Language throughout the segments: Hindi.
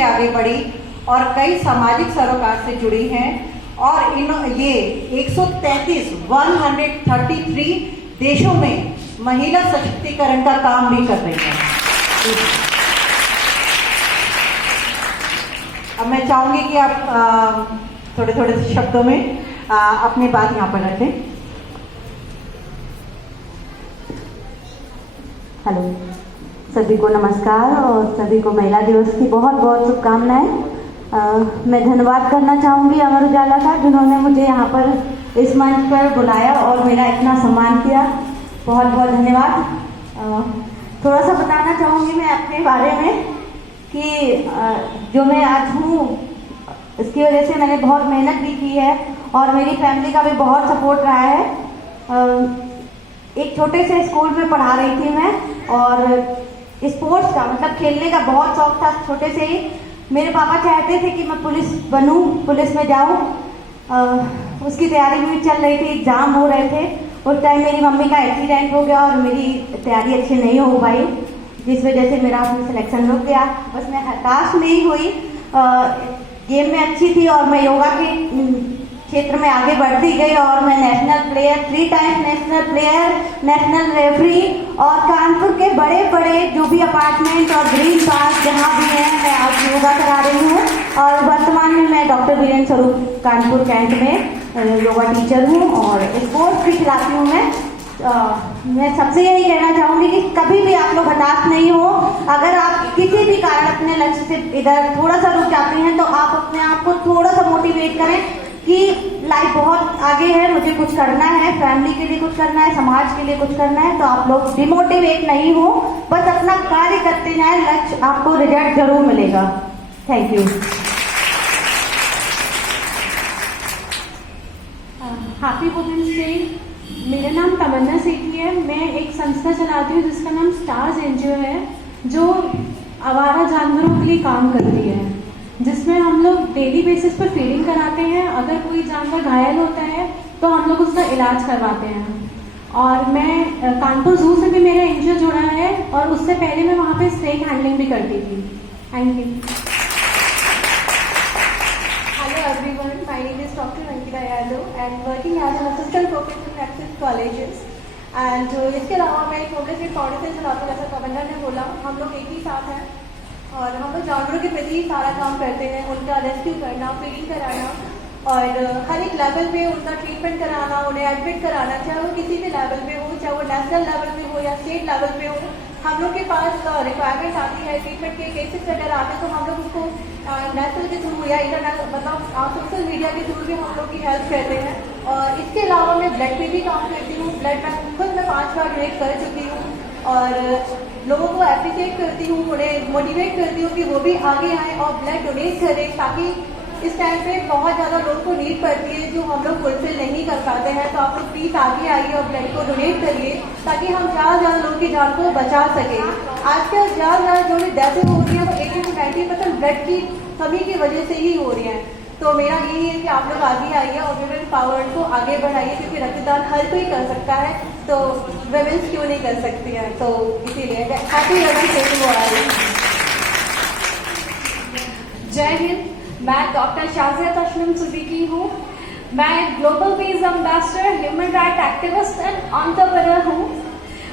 से आगे बढ़ी और कई सामाजिक सरोकार से जुड़ी हैं और ये 133 देशों में महिला सशक्तिकरण का काम भी कर रही हैं। अब मैं चाहूंगी कि आप थोड़े थोड़े शब्दों में अपनी बात यहाँ पर रखें। हेलो, सभी को नमस्कार और सभी को महिला दिवस की बहुत बहुत शुभकामनाएं। मैं धन्यवाद करना चाहूँगी अमर उजाला का, जिन्होंने मुझे यहाँ पर इस मंच पर बुलाया और मेरा इतना सम्मान किया। बहुत बहुत धन्यवाद। थोड़ा सा बताना चाहूँगी मैं अपने बारे में कि जो मैं आज हूँ इसकी वजह से मैंने बहुत मेहनत भी की है और मेरी फैमिली का भी बहुत सपोर्ट रहा है। एक छोटे से स्कूल में पढ़ा रही थी मैं और स्पोर्ट्स का मतलब खेलने का बहुत शौक था छोटे से ही। मेरे पापा चाहते थे कि मैं पुलिस बनूं, पुलिस में जाऊं। उसकी तैयारी भी चल रही थी, एग्जाम हो रहे थे। उस टाइम मेरी मम्मी का एक्सीडेंट हो गया और मेरी तैयारी अच्छी नहीं हो पाई, जिस वजह से मेरा सिलेक्शन रुक गया। बस मैं हताश नहीं हुई, गेम में अच्छी थी और मैं योगा के क्षेत्र में आगे बढ़ती गई और मैं national player, 3 times national player, national referee और कानपुर के बड़े बड़े जो भी अपार्टमेंट और ग्रीन पार्क जहाँ भी हैं मैं आज योगा करा रही हूँ। और वर्तमान में मैं डॉक्टर वीरेंद्र स्वरूप कानपुर कैंट में योगा टीचर हूँ और स्पोर्ट्स भी खिलाती हूँ मैं सबसे यही कहना चाहूँगी कि कभी भी आप लोग हताश नहीं हो। अगर आप किसी भी कारण अपने लक्ष्य से इधर थोड़ा सा रुक जाते हैं तो आप अपने आप को थोड़ा सा मोटिवेट करें कि लाइफ बहुत आगे है, मुझे कुछ करना है, फैमिली के लिए कुछ करना है, समाज के लिए कुछ करना है। तो आप लोग डिमोटिवेट नहीं हो, बस अपना कार्य करते जाएं, लक्ष्य आपको रिजल्ट जरूर मिलेगा। Thank you. Happy women's day. मेरा नाम तमन्ना सेठी है। मैं एक संस्था चलाती हूँ जिसका नाम स्टार्स एनजीओ है, जो आवारा जानवरों के लिए काम करती है, जिसमें हम लोग डेली बेसिस पर फीडिंग कराते हैं। अगर कोई जानवर घायल होता है तो हम लोग उसका इलाज करवाते हैं। और मैं कानपुर जू से भी मेरा एनजीओ जुड़ा है और उससे पहले मैं वहाँ पे स्नेक हैंडलिंग भी करती थी। Thank you. Hello everyone, my name is Dr. Ankita Yadav and working as an assistant professor at Access colleges. And इसके अलावा मैं एक प्रोग्रेसिव फाउंडेशन चलाती हूँ, जैसा कविंदर ने बोला। हम लोग एक ही साथ हैं और हम लोग जानवरों के प्रति सारा काम करते हैं, उनका रेस्क्यू करना, फीडिंग कराना और हर एक लेवल पे उनका ट्रीटमेंट कराना, उन्हें एडमिट कराना, चाहे वो किसी भी लेवल पे हो, चाहे वो नेशनल लेवल पे हो या स्टेट लेवल पे हो। हम लोग के पास रिक्वायरमेंट आती है, ट्रीटमेंट के केसेस वगैरह आते हैं तो हम लोग उसको नेशनल के थ्रू या इंटरनेशनल मतलब सोशल मीडिया के थ्रू भी हम लोग की हेल्प करते हैं। और इसके अलावा मैं ब्लड पे भी काम करती हूँ। ब्लड मैं खुद मैं 5 बार डोनेट कर चुकी हूँ और लोगों को एप्रिशिएट करती हूँ, उन्हें मोटिवेट करती हूँ कि वो भी आगे आएँ और ब्लड डोनेट करें, ताकि इस टाइम पे बहुत ज़्यादा लोगों को नीड पड़ती है जो हम लोग फुलफिल नहीं कर पाते हैं। तो आप लोग प्लीज आगे आइए और ब्लड को डोनेट करिए ताकि हम ज़्यादा लोगों की जान को बचा सकें। आजकल ज़्यादा जो भी डेथें हो रही हैं वो 80 से 90% ब्लड की कमी की वजह से ही हो रही हैं। तो मेरा यही है कि आप लोग आगे आइए और वुमेन पावर को आगे बढ़ाइए, क्योंकि रक्तदान हर कोई कर सकता है, तो वुमेन्स क्यों नहीं कर सकती हैं। तो इसीलिए happy women's day to all. जय हिंद। मैं डॉक्टर शाजिया तशनीम सिद्दीकी हूँ। मैं global peace ambassador, human right activist and entrepreneur हूँ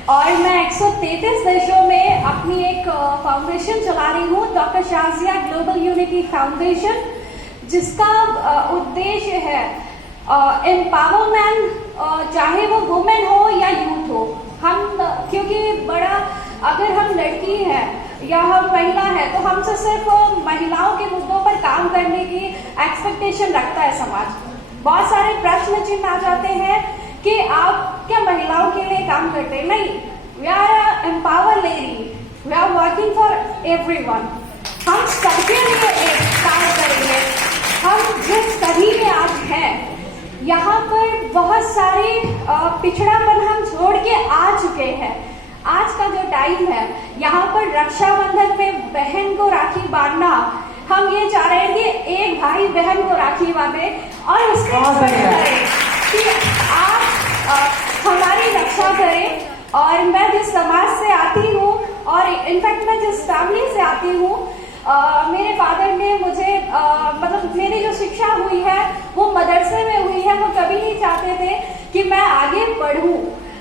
और मैं 133 देशों में अपनी एक फाउंडेशन चला रही हूँ, doctor Shazia global unity foundation, जिसका उद्देश्य है एम्पावरमेंट, चाहे वो वुमेन हो या यूथ हो। हम क्योंकि अगर हम लड़की है या हम महिला है तो हमसे सिर्फ महिलाओं के मुद्दों पर काम करने की एक्सपेक्टेशन रखता है समाज। बहुत सारे प्रश्न चिन्ह आ जाते हैं कि आप क्या महिलाओं के लिए काम करते हैं? नहीं, we are empower lady, we are working for everyone. हम सबके लिए एक काम करेंगे। हम जिस सभी में आज हैं, यहाँ पर बहुत सारे पिछड़ापन हम छोड़ के आ चुके हैं। आज का जो टाइम है, यहाँ पर रक्षाबंधन में बहन को राखी बांधना, हम ये चाह रहे हैं कि एक भाई बहन को राखी बांधे और उससे करें कि आप हमारी रक्षा करें। और मैं जिस समाज से आती हूँ और इनफैक्ट मैं जिस फैमिली से आती हूँ, मेरे फादर ने मुझे मतलब मेरी जो शिक्षा हुई है वो मदरसे में हुई है। वो कभी नहीं चाहते थे कि मैं आगे पढ़ूं,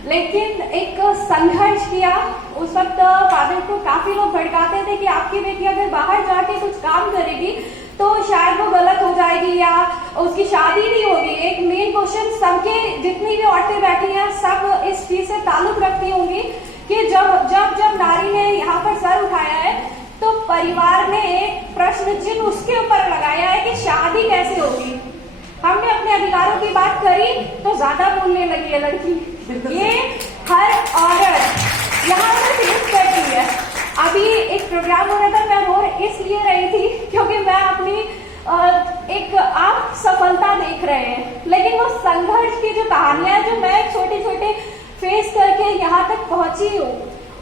लेकिन एक संघर्ष किया। उस वक्त फादर को काफी लोग भड़काते थे कि आपकी बेटी अगर बाहर जाके कुछ काम करेगी तो शायद वो गलत हो जाएगी या उसकी शादी नहीं होगी। एक मेन क्वेश्चन सबके, जितनी भी औरतें बैठी हैं सब इस चीज से ताल्लुक रखती होंगी कि जब नारी ने यहाँ पर सर उठाया है तो परिवार ने एक प्रश्न चिन्ह उसके ऊपर लगाया है कि शादी कैसे होगी। हमने अपने अधिकारों की बात करी तो ज्यादा बोलने लगी है लड़की। ये हर औरत यहाँ पर फेस करती है। अभी एक प्रोग्राम हो रहा था, मैं रो इसलिए रही थी क्योंकि मैं अपनी एक आप सफलता देख रहे हैं, लेकिन वो संघर्ष की जो कहानियां जो मैं छोटे छोटे फेस करके यहाँ तक पहुंची हूँ,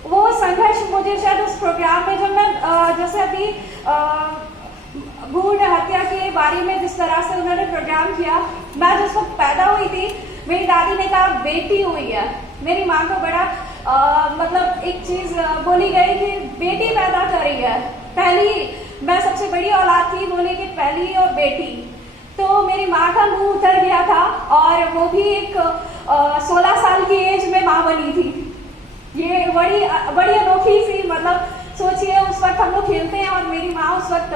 वो संघर्ष मुझे शायद उस प्रोग्राम में जब मैं जैसे अभी भ्रूण हत्या के बारे में जिस तरह से उन्होंने प्रोग्राम किया, मैं जिस वक्त पैदा हुई थी मेरी दादी ने कहा बेटी हुई है। मेरी माँ को बड़ा मतलब एक चीज बोली गई कि बेटी पैदा करी है। पहली, मैं सबसे बड़ी औलाद थी, बोले कि पहली और बेटी। तो मेरी माँ का मुंह उतर गया था और वो भी एक 16 साल की एज में माँ बनी थी। ये बड़ी अनोखी सी, मतलब सोचिए उस वक्त हम लोग खेलते हैं और मेरी माँ उस वक्त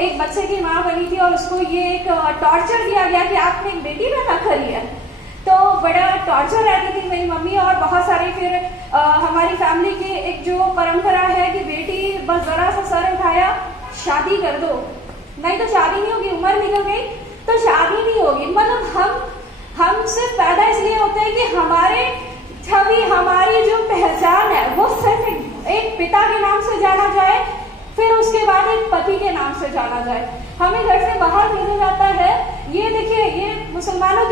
एक बच्चे की माँ बनी थी और उसको ये एक टॉर्चर दिया गया कि आपने एक बेटी पैदा करी है। तो बड़ा टॉर्चर रहती थी मेरी मम्मी। और बहुत सारी फिर हमारी फैमिली की एक जो परंपरा है कि बेटी बस जरा सा सर उठाया शादी कर दो, नहीं तो शादी नहीं होगी, उम्र निकल गई तो शादी नहीं होगी। मतलब हम सिर्फ पैदा इसलिए होते हैं कि हमारे छवि, हमारी जो पहचान है वो सिर्फ एक पिता के नाम से जाना जाए, फिर उसके बाद एक पति के नाम से जाना जाए। हमें घर से बाहर भेजा जाता है। ये देखिए, ये मुसलमानों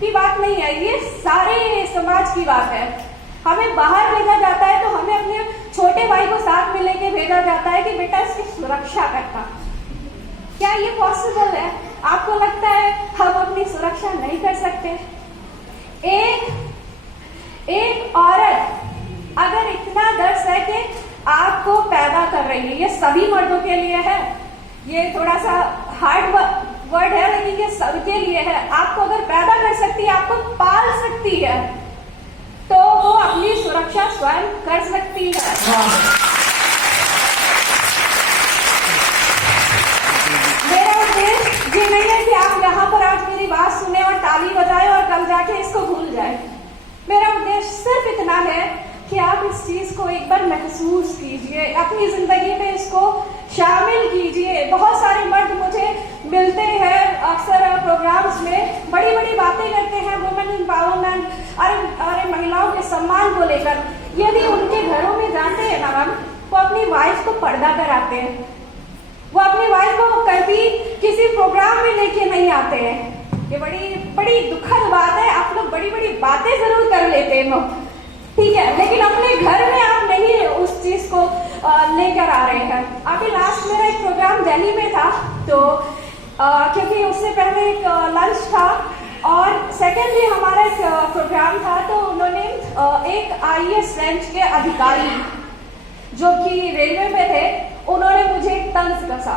की बात नहीं है, ये सारे समाज की बात है। हमें बाहर भेजा जाता है तो हमें अपने छोटे भाई को साथ में लेके भेजा जाता है कि बेटा इसकी सुरक्षा करना। क्या ये पॉसिबल है? आपको लगता है हम अपनी सुरक्षा नहीं कर सकते? एक औरत अगर इतना दर्द है कि आपको पैदा कर रही है, ये सभी मर्दों के लिए है, ये थोड़ा सा हार्ड वर्ड है लेकिन ये सबके लिए है। आपको अगर पैदा कर सकती है, आपको पाल सकती है, तो वो अपनी सुरक्षा स्वयं कर सकती है। मेरा उद्देश्य ये नहीं है कि आप यहाँ पर आज मेरी बात सुने और ताली बजाए और कल जाके इसको भूल जाए। मेरा उद्देश्य सिर्फ इतना है कि आप इस चीज को एक बार महसूस कीजिए, अपनी जिंदगी में इसको शामिल कीजिए। बहुत सारे मर्द मुझे मिलते हैं अक्सर प्रोग्राम्स में, बड़ी बड़ी बातें करते हैं वुमेन एम्पावरमेंट, अरे महिलाओं के सम्मान को लेकर। यदि उनके घरों में जाते हैं ना मैम, वो अपनी वाइफ को पर्दा कराते हैं, वो अपनी वाइफ को कभी किसी प्रोग्राम में लेके नहीं आते हैं। ये बड़ी दुखद बात है। आप लोग बड़ी बड़ी बातें जरूर कर लेते हैं, ठीक है, लेकिन अपने घर में आप नहीं उस चीज को लेकर आ रहे हैं। अभी लास्ट मेरा एक प्रोग्राम दिल्ली में था, तो क्योंकि उससे पहले एक लंच था और सेकेंडली हमारा एक प्रोग्राम था, तो उन्होंने एक IAS रेंज के अधिकारी जो कि रेलवे में थे, उन्होंने मुझे एक तंज कसा।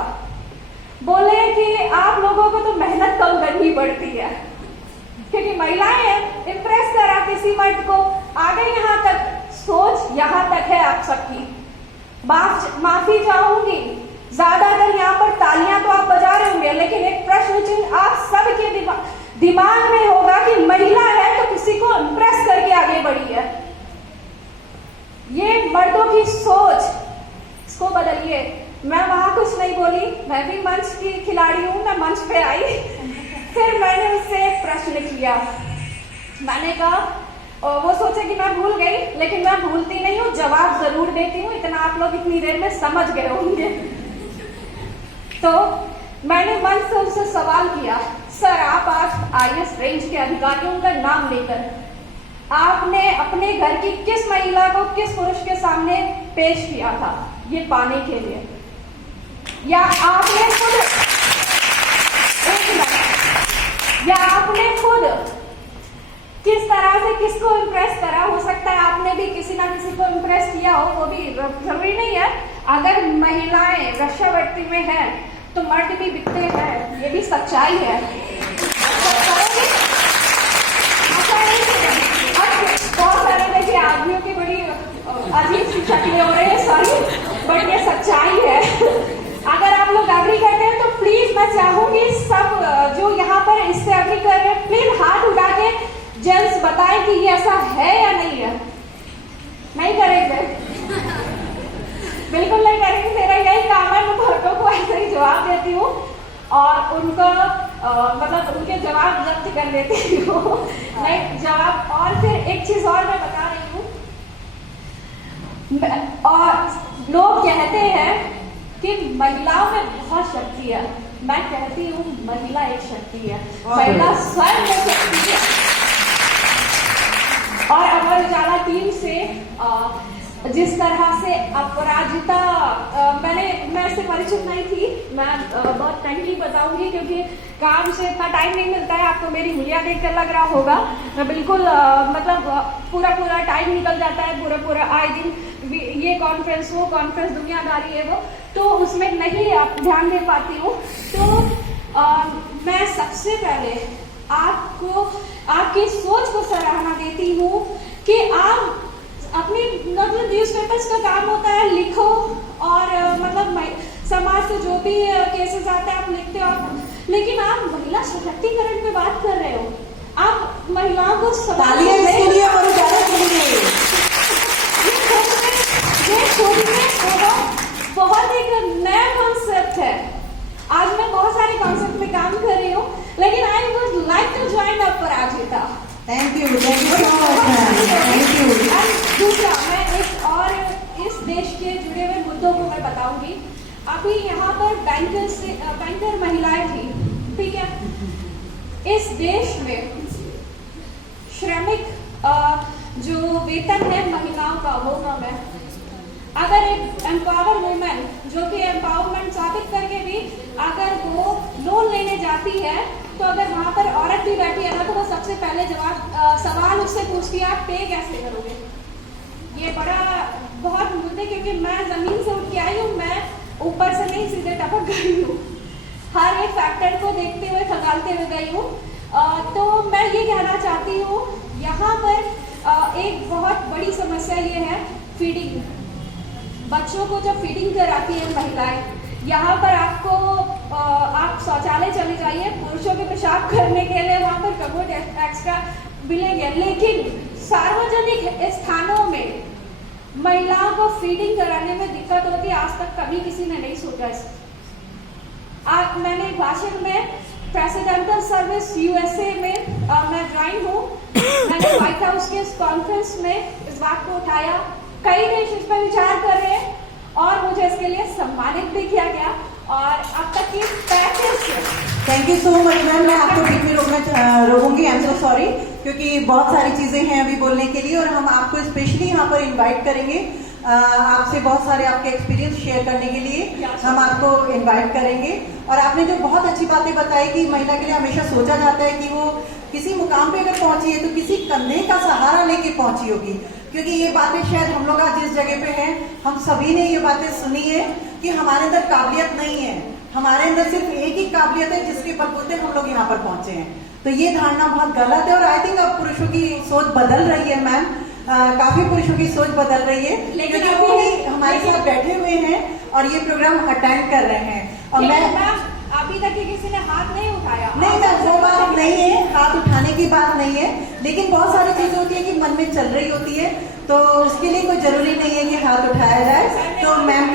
बोले कि आप लोगों को तो मेहनत कम करनी पड़ती है, क्योंकि महिलाएं हैं, इम्प्रेस करा किसी मर्द को, आगे यहाँ तक, सोच यहाँ तक है आप सबकी। माफी चाहूंगी, ज्यादातर यहाँ पर तालियां तो आप बजा रहे होंगे, लेकिन एक प्रश्न चिन्ह आप सबके दिमाग में होगा कि महिला है तो किसी को इम्प्रेस करके आगे बढ़ी है। ये मर्दों की सोच, इसको बदलिए। मैं वहां कुछ नहीं बोली, मैं भी मंच की खिलाड़ी हूँ, मैं मंच पे आई। फिर मैंने उससे एक प्रश्न किया, मैंने कहा, वो सोचे कि मैं भूल गई, लेकिन मैं भूलती नहीं हूँ, जवाब जरूर देती हूँ, इतना आप लोग इतनी देर में समझ गए होंगे। तो मैंने मंच से उससे सवाल किया, सर आप आज IAS रेंज के अधिकारियों का नाम लेकर आपने अपने घर की किस महिला को किस पुरुष के सामने पेश किया था ये पाने के लिए, या आपने खुद किस तरह से किसको इम्प्रेस करा? हो सकता है आपने भी किसी ना किसी को इम्प्रेस किया हो, वो भी जरूरी नहीं है। अगर महिलाएं रक्षावर्ती में हैं तो मर्द भी बिकते हैं, ये भी सच्चाई है। बहुत सारे देखिए आदमियों की बड़ी अजीब सी शक्लें हो रही है, सॉरी, बट ये सच्चाई है। अगर आप लोग एग्री करते हैं तो प्लीज मैं चाहूंगी सब जो यहाँ पर इससे एग्री कर रहे हैं प्लीज हाथ उठा के जेंट्स बताएं कि ये ऐसा है या नहीं है। नहीं करेंगे? बिल्कुल नहीं करेंगे। मेरा यही काम है, मैं मर्दों को ऐसे ही जवाब देती हूँ और उनको मतलब उनके जवाब जब्त कर लेती हूँ। नहीं जवाब। और फिर एक चीज और मैं बता रही हूँ, और लोग कहते हैं कि महिलाओं में बहुत शक्ति है। मैं कहती हूँ महिला एक शक्ति है, महिला स्वयं में शक्ति है। और अमर उजाला टीम से जिस तरह से अपराजिता मैं इससे परिचित नहीं थी, मैं बहुत फ्रैंकली बताऊंगी क्योंकि काम से इतना टाइम नहीं मिलता है। आपको मेरी हुलिया देख कर लग रहा होगा, मैं बिल्कुल मतलब पूरा टाइम निकल जाता है, पूरा आए दिन ये कॉन्फ्रेंस वो कॉन्फ्रेंस दुनियादारी है वो, तो उसमें नहीं आप ध्यान दे पाती हूँ। तो मैं सबसे पहले आपको आपकी सोच को सराहना देती हूँ कि आप अपनी मतलब न्यूज़पेपर्स का काम होता है लिखो और मतलब समाज से जो भी केसेस आते हैं आप लिखते हो, लेकिन आप महिला सशक्तिकरण पे बात कर रहे हो। आप महिलाओं को तालियां इसके लिए और ज़्यादा के लिए। ये बहुत एक नया कॉन्सेप्ट है। आज मैं बहुत सारे कॉन्सेप्ट में काम कर रही हूँ, लेकिन I would like to join Aparajita. Thank you so much, thank you. दूसरा मैं एक और इस देश के जुड़े हुए मुद्दों को मैं बताऊंगी। अभी यहाँ पर बैंकर महिलाएं थी, ठीक है। इस देश में श्रमिक जो वेतन है महिलाओं का वो कम है। अगर एक एम्पावर वुमेन जो कि एम्पावरमेंट साबित करके भी अगर वो लोन लेने जाती है तो अगर वहाँ पर औरत भी बैठी है ना तो वो सबसे पहले सवाल उससे पूछती है आप पे कैसे करोगे। ये बड़ा बहुत मुद्दे, क्योंकि मैं जमीन से उठ के आई हूँ, मैं ऊपर से नहीं सीधे टपक गई हूँ, हर एक फैक्टर को देखते हुए खंगालते हुए गई हूँ। तो मैं ये कहना चाहती हूँ यहाँ पर एक बहुत बड़ी समस्या ये है फीडिंग। बच्चों को जब फीडिंग कराती है महिलाएं, यहाँ पर आपको आप शौचालय चले जाइए, पुरुषों के पेशाब करने के लिए वहाँ पर कमोड एक्स्ट्रा मिलेंगे, लेकिन सार्वजनिक स्थानों में महिलाओं को फीडिंग कराने में दिक्कत होती है। आज तक कभी किसी ने नहीं सोचा इस। आज मैंने एक भाषण में प्रेसिडेंटल सर्विस यूएसए में मैं ज्वाइन हूँ, मैंने व्हाइट हाउस के इस कॉन्फ्रेंस में इस बात को उठाया। कई देश इस पर विचार कर रहे हैं और मुझे इसके लिए सम्मानित भी किया गया और अब तक की 35। Thank you so much ma'am. मैं आपको बीच में रोकूंगी, आई एम सो सॉरी, क्योंकि बहुत सारी चीजें हैं अभी बोलने के लिए और हम आपको स्पेशली यहाँ पर इनवाइट करेंगे आपसे बहुत सारे आपके एक्सपीरियंस शेयर करने के लिए हम आपको इनवाइट करेंगे। और आपने जो बहुत अच्छी बातें बताई कि महिला के लिए हमेशा सोचा जाता है कि वो किसी मुकाम पे अगर पहुंची है तो किसी कंधे का सहारा लेके पहुंची होगी, क्योंकि ये बातें शायद हम लोग आज जिस जगह पे हैं हम सभी ने ये बातें सुनी है कि हमारे अंदर काबिलियत नहीं है, हमारे अंदर सिर्फ एक ही काबिलियत है जिसके बलबूते हम लोग यहाँ पर पहुंचे हैं। तो ये धारणा बहुत गलत है और आई थिंक अब पुरुषों की सोच बदल रही है मैम, काफी पुरुषों की सोच बदल रही है, क्योंकि वो भी हमारे साथ बैठे हुए हैं और ये प्रोग्राम अटेंड कर रहे हैं। और मैं अभी तक किसी ने हाथ नहीं उठाया। नहीं मैम, वो बात नहीं है, हाथ उठाने की बात नहीं है, लेकिन बहुत सारी चीजें होती है कि मन में चल रही होती है, तो उसके लिए कोई जरूरी नहीं है कि हाथ उठाया जाए। तो मैम के